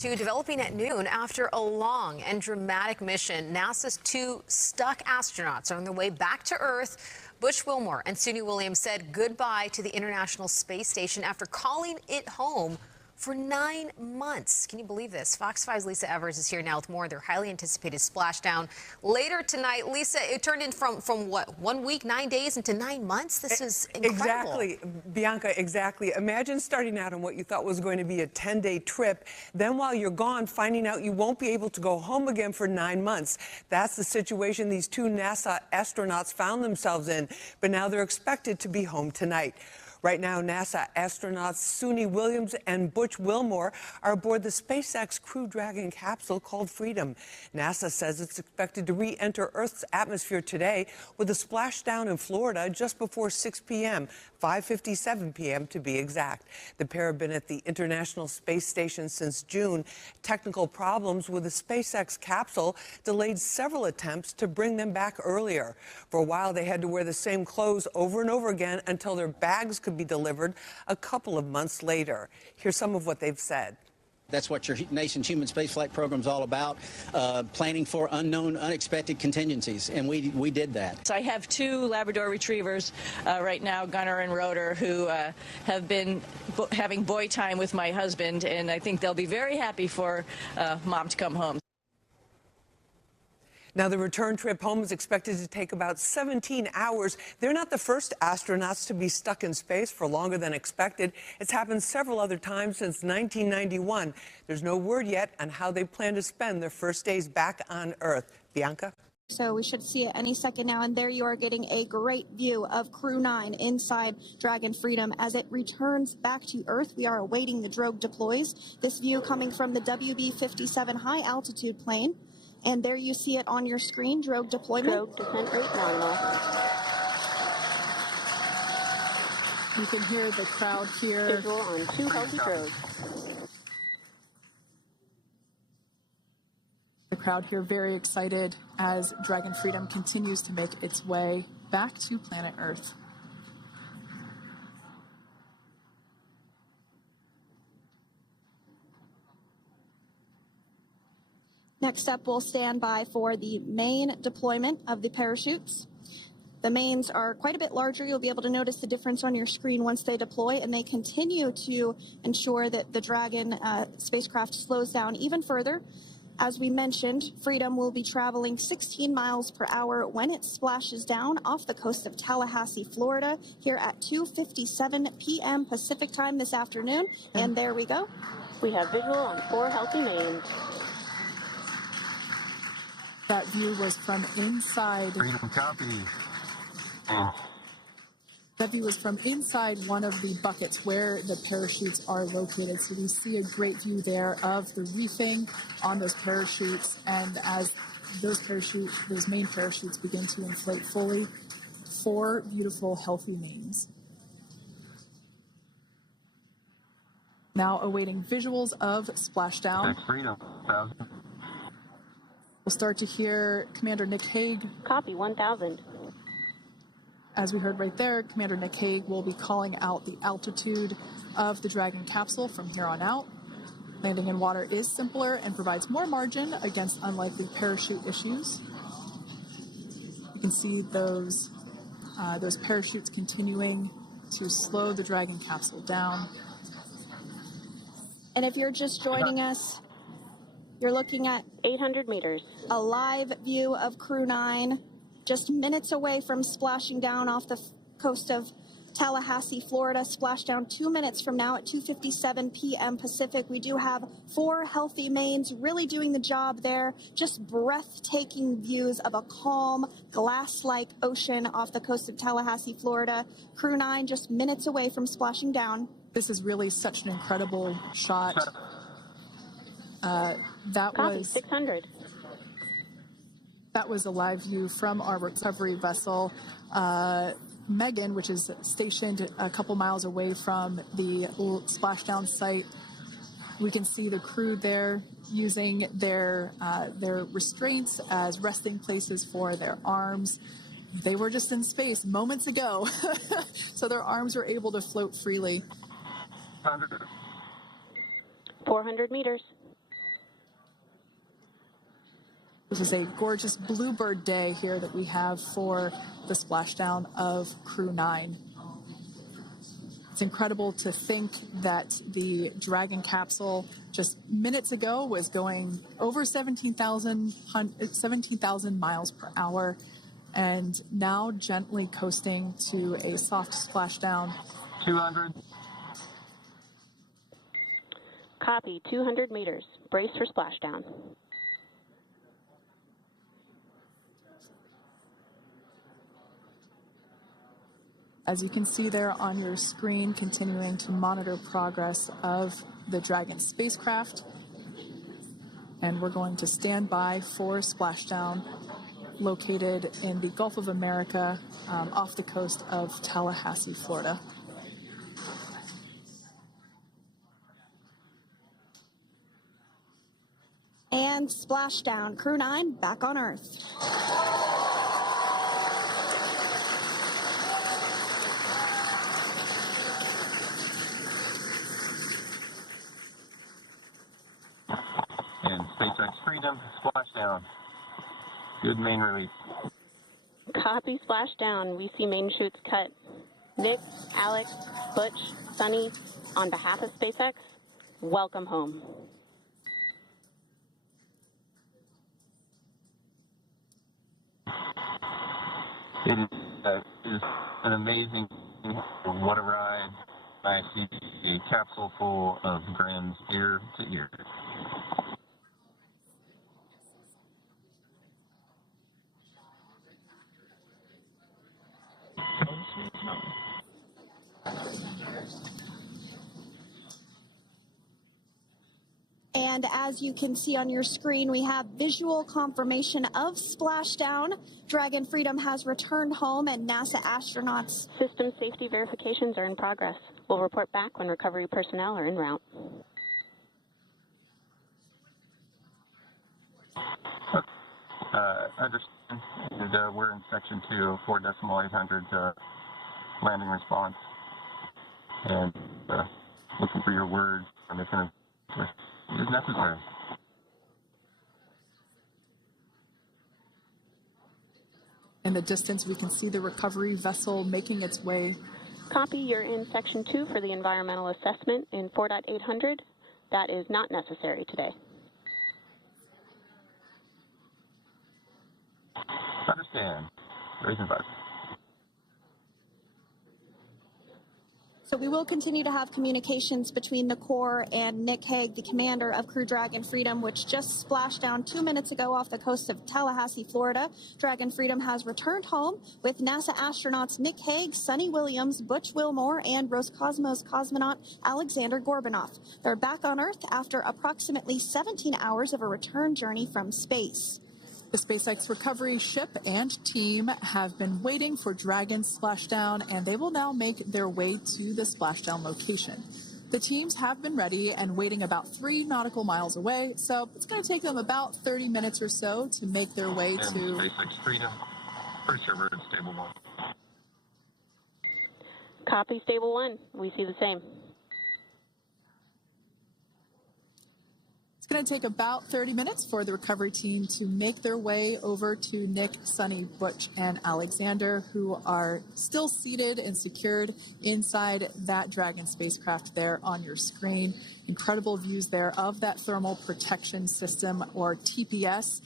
Developing at noon after a long and dramatic mission. NASA's two stuck astronauts are on their way back to Earth. Butch Wilmore and Suni Williams said goodbye to the International Space Station after calling it home for 9 months. Can you believe this? Fox 5's Lisa Evers is here now with more of their highly anticipated splashdown later tonight. Lisa, it turned in from what, 1 week, 9 days into 9 months? This is incredible. Exactly, Bianca, exactly. Imagine starting out on what you thought was going to be a 10-day trip. Then while you're gone, finding out you won't be able to go home again for 9 months. That's the situation these two NASA astronauts found themselves in. But now they're expected to be home tonight. Right now, NASA astronauts Suni Williams and Butch Wilmore are aboard the SpaceX Crew Dragon capsule called Freedom. NASA says it's expected to re-enter Earth's atmosphere today with a splashdown in Florida just before 6 p.m., 5:57 p.m. to be exact. The pair have been at the International Space Station since June. Technical problems with the SpaceX capsule delayed several attempts to bring them back earlier. For a while, they had to wear the same clothes over and over again until their bags could be delivered a couple of months later. Here's some of what they've said. That's what your nation's human spaceflight program is all about, planning for unknown, unexpected contingencies, and we did that. So I have two Labrador retrievers right now, Gunner and Rotor, who have been having boy time with my husband, and I think they'll be very happy for Mom to come home. Now, the return trip home is expected to take about 17 hours. They're not the first astronauts to be stuck in space for longer than expected. It's happened several other times since 1991. There's no word yet on how they plan to spend their first days back on Earth. Bianca? So we should see it any second now, and there you are getting a great view of Crew 9 inside Dragon Freedom as it returns back to Earth. We are awaiting the drogue deploys. This view coming from the WB-57 high-altitude plane. And there you see it on your screen, drogue deployment. Drogue descent rate nominal. You can hear the crowd here. Visual on 2 healthy drogues. The crowd here very excited as Dragon Freedom continues to make its way back to planet Earth. Next up, we'll stand by for the main deployment of the parachutes. The mains are quite a bit larger. You'll be able to notice the difference on your screen once they deploy, and they continue to ensure that the Dragon spacecraft slows down even further. As we mentioned, Freedom will be traveling 16 miles per hour when it splashes down off the coast of Tallahassee, Florida, here at 2:57 p.m. Pacific time this afternoon. And there we go. We have visual on 4 healthy mains. That view was from inside. Freedom copy. That view was from inside one of the buckets where the parachutes are located. So we see a great view there of the reefing on those parachutes. And as those main parachutes begin to inflate fully, 4 beautiful, healthy mains. Now awaiting visuals of splashdown. Freedom, 1,000. We'll start to hear Commander Nick Hague. Copy, 1,000. As we heard right there, Commander Nick Hague will be calling out the altitude of the Dragon capsule from here on out. Landing in water is simpler and provides more margin against unlikely parachute issues. You can see those parachutes continuing to slow the Dragon capsule down. And if you're just joining us, you're looking at 800 meters. A live view of Crew 9, just minutes away from splashing down off the coast of Tallahassee, Florida. Splashdown 2 minutes from now at 2:57 p.m. Pacific. We do have 4 healthy mains really doing the job there. Just breathtaking views of a calm, glass-like ocean off the coast of Tallahassee, Florida. Crew 9 just minutes away from splashing down. This is really such an incredible shot. That Copy, was 600. That was a live view from our recovery vessel, Megan, which is stationed a couple miles away from the splashdown site. We can see the crew there using their restraints as resting places for their arms. They were just in space moments ago, so their arms were able to float freely. 400 meters. This is a gorgeous bluebird day here that we have for the splashdown of Crew 9. It's incredible to think that the Dragon capsule just minutes ago was going over 17,000 miles per hour, and now gently coasting to a soft splashdown. 200. Copy, 200 meters. Brace for splashdown. As you can see there on your screen, continuing to monitor progress of the Dragon spacecraft. And we're going to stand by for splashdown, located in the Gulf of America, off the coast of Tallahassee, Florida. And splashdown. Crew 9 back on Earth. And SpaceX Freedom, splashdown. Good main release. Copy, splashdown. We see main chutes cut. Nick, Alex, Butch, Sunny, on behalf of SpaceX, welcome home. It is an amazing, what a ride. I see a capsule full of grins ear to ear. And as you can see on your screen, we have visual confirmation of splashdown. Dragon Freedom has returned home, and NASA astronauts. System safety verifications are in progress. We'll report back when recovery personnel are en route. Understand. And, we're in section 2, 4.800 landing response. And looking for your words on this is necessary. In the distance, we can see the recovery vessel making its way. Copy, you're in section 2 for the environmental assessment in 4.800. That is not necessary today. Understand. Raise and advise. So we will continue to have communications between the Corps and Nick Hague, the commander of Crew Dragon Freedom, which just splashed down 2 minutes ago off the coast of Tallahassee, Florida. Dragon Freedom has returned home with NASA astronauts Nick Hague, Sunny Williams, Butch Wilmore, and Roscosmos cosmonaut Alexander Gorbanov. They're back on Earth after approximately 17 hours of a return journey from space. The SpaceX recovery ship and team have been waiting for Dragon's splashdown, and they will now make their way to the splashdown location. The teams have been ready and waiting about 3 nautical miles away, so it's going to take them about 30 minutes or so to make their way And to... SpaceX Freedom, pretty sure we're in stable 1. Copy, stable 1. We see the same. It's going to take about 30 minutes for the recovery team to make their way over to Nick, Sunny, Butch, and Alexander, who are still seated and secured inside that Dragon spacecraft there on your screen. Incredible views there of that thermal protection system, or TPS.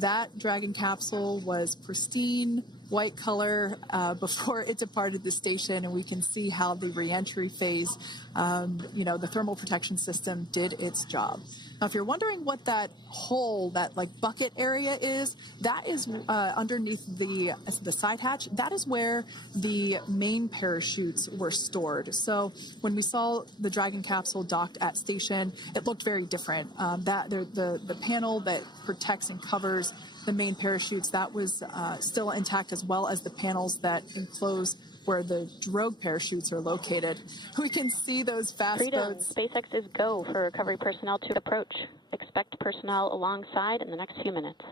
That Dragon capsule was pristine, white color before it departed the station, and we can see how the reentry phase, the thermal protection system did its job. Now, if you're wondering what that hole, that like bucket area is, that is underneath the side hatch. That is where the main parachutes were stored. So when we saw the Dragon capsule docked at station, it looked very different. The panel that protects and covers the main parachutes, that was still intact, as well as the panels that enclose where the drogue parachutes are located. We can see those fast Freedom, boats. SpaceX is go for recovery personnel to approach. Expect personnel alongside in the next few minutes.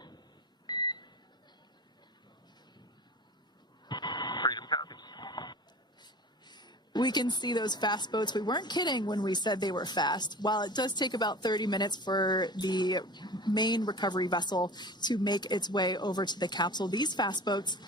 Freedom copies. We can see those fast boats. We weren't kidding when we said they were fast. While it does take about 30 minutes for the main recovery vessel to make its way over to the capsule, these fast boats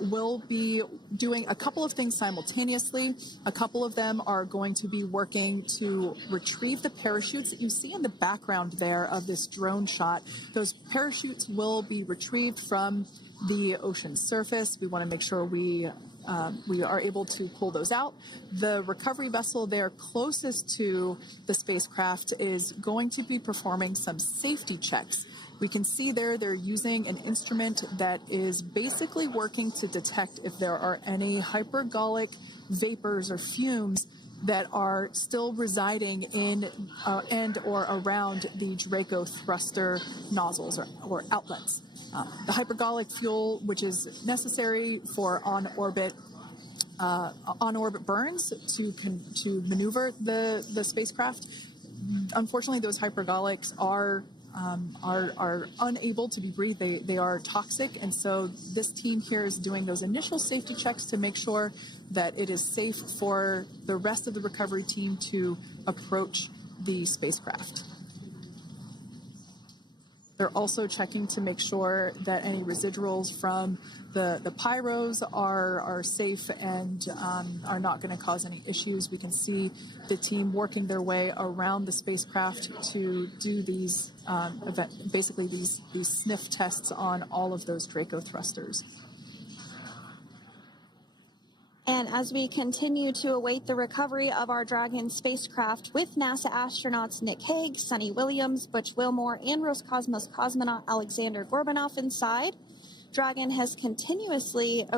will be doing a couple of things simultaneously. A couple of them are going to be working to retrieve the parachutes that you see in the background there of this drone shot. Those parachutes will be retrieved from the ocean surface. We want to make sure we are able to pull those out. The recovery vessel there closest to the spacecraft is going to be performing some safety checks. We can see there they're using an instrument that is basically working to detect if there are any hypergolic vapors or fumes that are still residing in and or around the Draco thruster nozzles or outlets. The hypergolic fuel, which is necessary for on-orbit burns to maneuver the spacecraft. Unfortunately, those hypergolics are unable to be breathed. They are toxic, and so this team here is doing those initial safety checks to make sure that it is safe for the rest of the recovery team to approach the spacecraft. They're also checking to make sure that any residuals from the pyros are safe and are not going to cause any issues. We can see the team working their way around the spacecraft to do these basically these sniff tests on all of those Draco thrusters. And as we continue to await the recovery of our Dragon spacecraft with NASA astronauts Nick Hague, Suni Williams, Butch Wilmore, and Roscosmos cosmonaut Alexander Gorbanov inside, Dragon has autonomously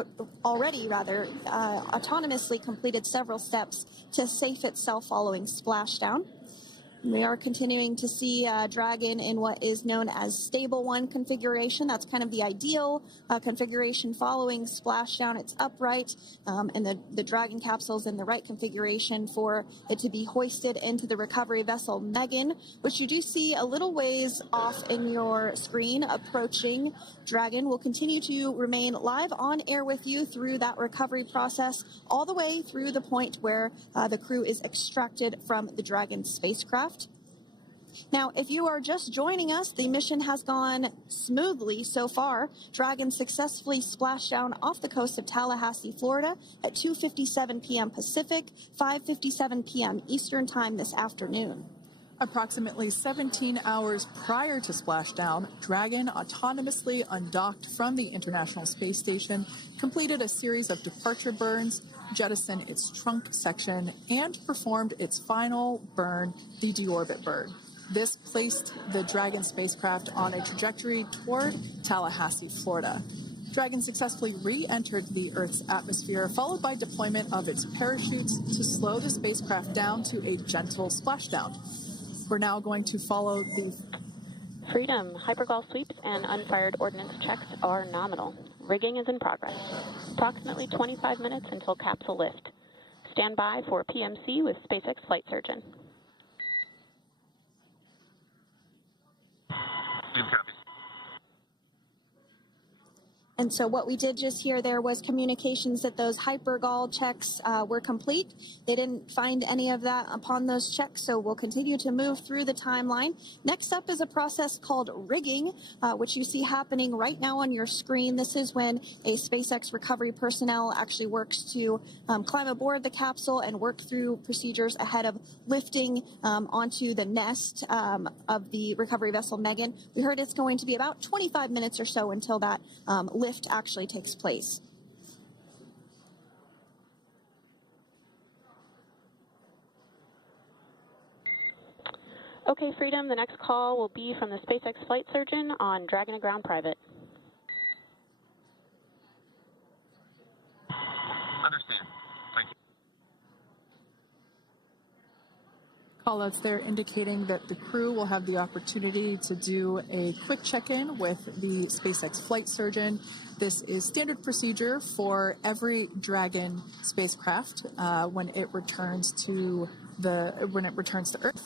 completed several steps to safe itself following splashdown. We are continuing to see Dragon in what is known as Stable 1 configuration. That's kind of the ideal configuration following splashdown. It's upright, and the Dragon capsule is in the right configuration for it to be hoisted into the recovery vessel Megan, which you do see a little ways off in your screen approaching. Dragon will continue to remain live on air with you through that recovery process, all the way through the point where the crew is extracted from the Dragon spacecraft. Now, if you are just joining us, the mission has gone smoothly so far. Dragon successfully splashed down off the coast of Tallahassee, Florida at 2:57 p.m. Pacific, 5:57 p.m. Eastern Time this afternoon. Approximately 17 hours prior to splashdown, Dragon autonomously undocked from the International Space Station, completed a series of departure burns, jettisoned its trunk section, and performed its final burn, the deorbit burn. This placed the Dragon spacecraft on a trajectory toward Tallahassee, Florida. Dragon successfully re-entered the Earth's atmosphere, followed by deployment of its parachutes to slow the spacecraft down to a gentle splashdown. We're now going to follow the Freedom. Hypergol sweeps and unfired ordnance checks are nominal. Rigging is in progress. Approximately 25 minutes until capsule lift. Stand by for PMC with SpaceX flight surgeon. And so what we did just hear there was communications that those hypergol checks were complete. They didn't find any of that upon those checks, so we'll continue to move through the timeline. Next up is a process called rigging, which you see happening right now on your screen. This is when a SpaceX recovery personnel actually works to climb aboard the capsule and work through procedures ahead of lifting onto the nest of the recovery vessel Megan. We heard it's going to be about 25 minutes or so until that lift actually takes place. Okay, Freedom, the next call will be from the SpaceX flight surgeon on Dragon to Ground Private. Understand. Thank you. callouts there indicating that the crew will have the opportunity to do a quick check-in with the SpaceX flight surgeon. This is standard procedure for every Dragon spacecraft when it returns to Earth.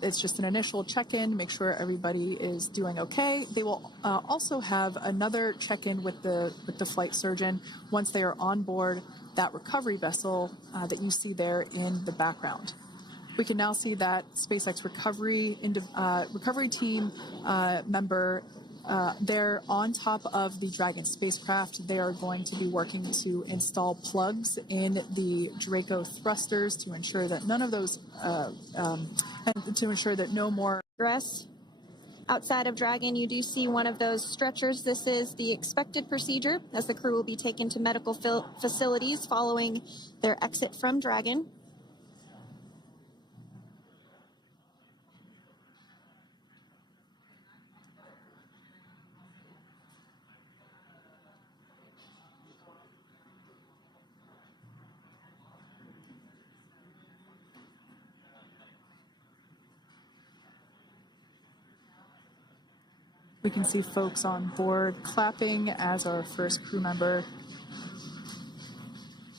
It's just an initial check-in, make sure everybody is doing okay. They will also have another check-in with the flight surgeon once they are on board that recovery vessel that you see there in the background. We can now see that SpaceX recovery team member they're on top of the Dragon spacecraft. They are going to be working to install plugs in the Draco thrusters to ensure that none of those, and to ensure that no more. Outside of Dragon, you do see one of those stretchers. This is the expected procedure as the crew will be taken to medical facilities following their exit from Dragon. We can see folks on board clapping as our first crew member.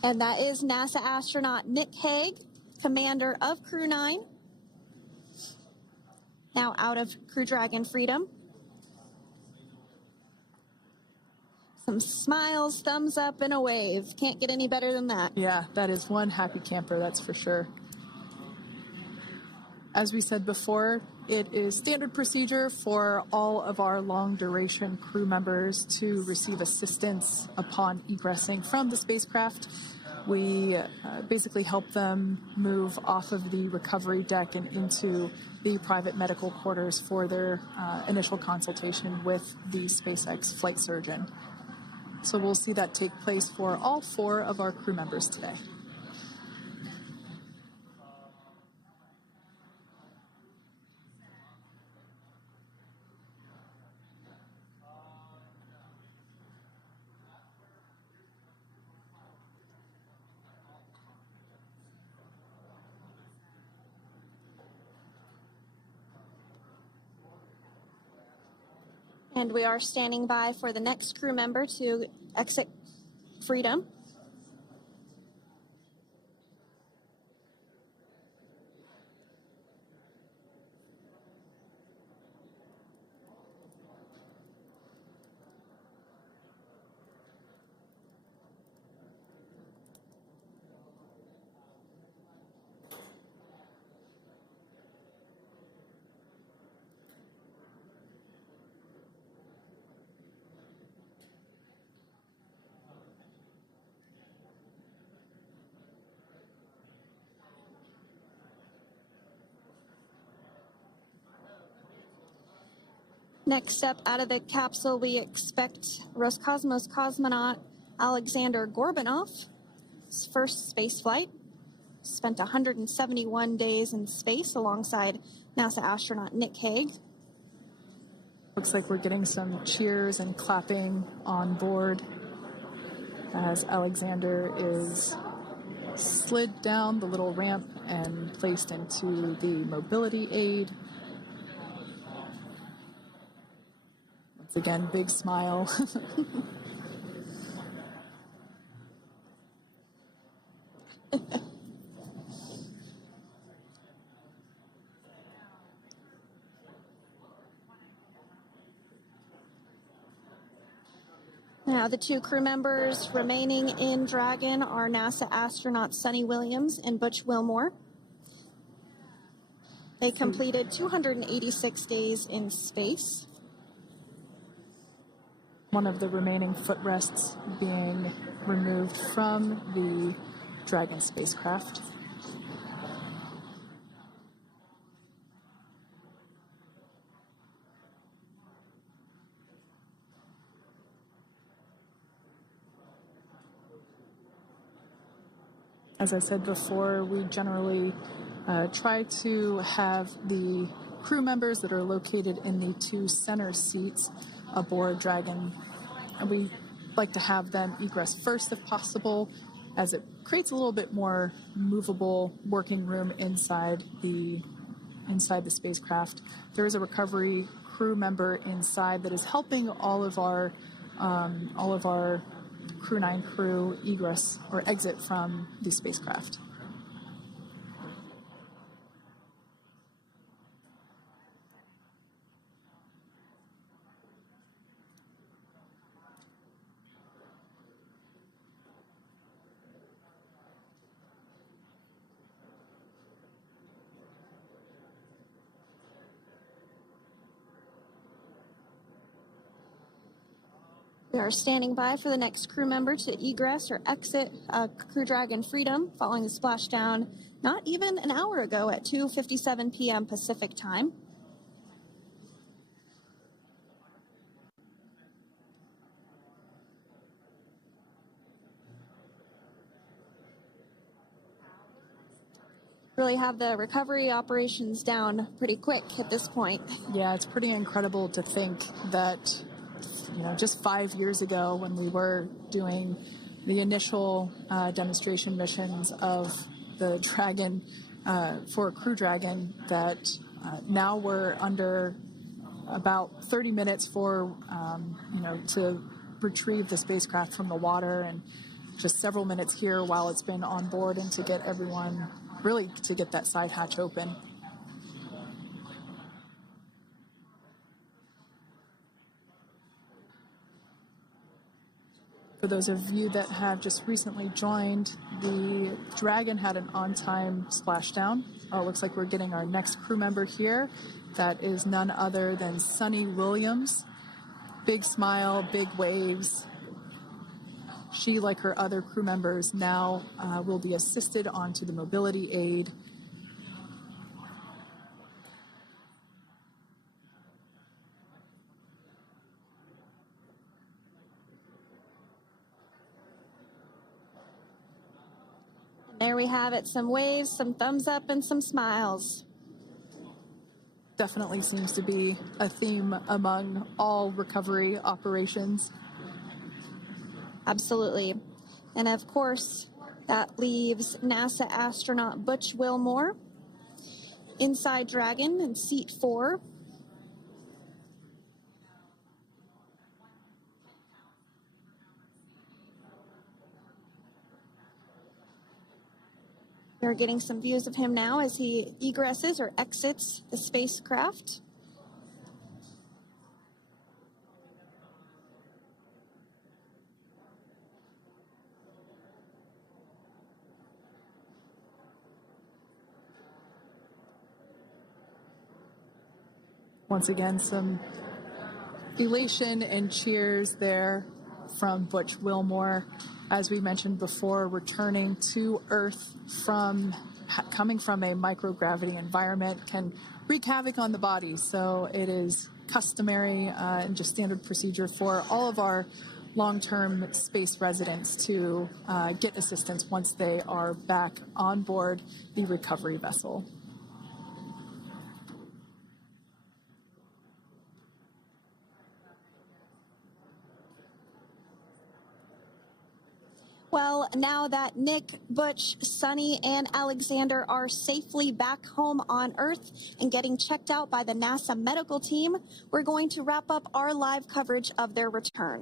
And that is NASA astronaut Nick Hague, commander of Crew 9, now out of Crew Dragon Freedom. Some smiles, thumbs up, and a wave. Can't get any better than that. Yeah, that is one happy camper, that's for sure. As we said before, it is standard procedure for all of our long-duration crew members to receive assistance upon egressing from the spacecraft. We basically help them move off of the recovery deck and into the private medical quarters for their initial consultation with the SpaceX flight surgeon. So we'll see that take place for all 4 of our crew members today. And we are standing by for the next crew member to exit Freedom. Next up out of the capsule, we expect Roscosmos cosmonaut Alexander Gorbanov. His first space flight. Spent 171 days in space alongside NASA astronaut Nick Hague. Looks like we're getting some cheers and clapping on board as Alexander is slid down the little ramp and placed into the mobility aid. Once again, big smile. Now, the 2 crew members remaining in Dragon are NASA astronauts Sunny Williams and Butch Wilmore. They completed 286 days in space. One of the remaining footrests being removed from the Dragon spacecraft. As I said before, we generally try to have the crew members that are located in the 2 center seats aboard Dragon, and we like to have them egress first if possible, as it creates a little bit more movable working room inside the spacecraft. There is a recovery crew member inside that is helping all of our Crew 9 crew egress or exit from the spacecraft. We are standing by for the next crew member to egress or exit Crew Dragon Freedom following the splashdown not even an hour ago at 2:57 p.m. Pacific time. Really have the recovery operations down pretty quick at this point. Yeah, it's pretty incredible to think that, just 5 years ago when we were doing the initial demonstration missions of the Dragon for Crew Dragon, that now we're under about 30 minutes for, to retrieve the spacecraft from the water, and just several minutes here while it's been on board and to get everyone, really to get that side hatch open. For those of you that have just recently joined, the Dragon had an on-time splashdown. It looks like we're getting our next crew member here. That is none other than Sunny Williams. Big smile, big waves. She, like her other crew members, now will be assisted onto the mobility aid. There we have it, some waves, some thumbs up, and some smiles. Definitely seems to be a theme among all recovery operations. Absolutely. And of course, that leaves NASA astronaut Butch Wilmore inside Dragon in seat 4. We're getting some views of him now as he egresses or exits the spacecraft. Once again, some elation and cheers there from Butch Wilmore. As we mentioned before, returning to Earth coming from a microgravity environment can wreak havoc on the body. So it is customary and just standard procedure for all of our long-term space residents to get assistance once they are back on board the recovery vessel. Well, now that Nick, Butch, Sunny, and Alexander are safely back home on Earth and getting checked out by the NASA medical team, we're going to wrap up our live coverage of their return.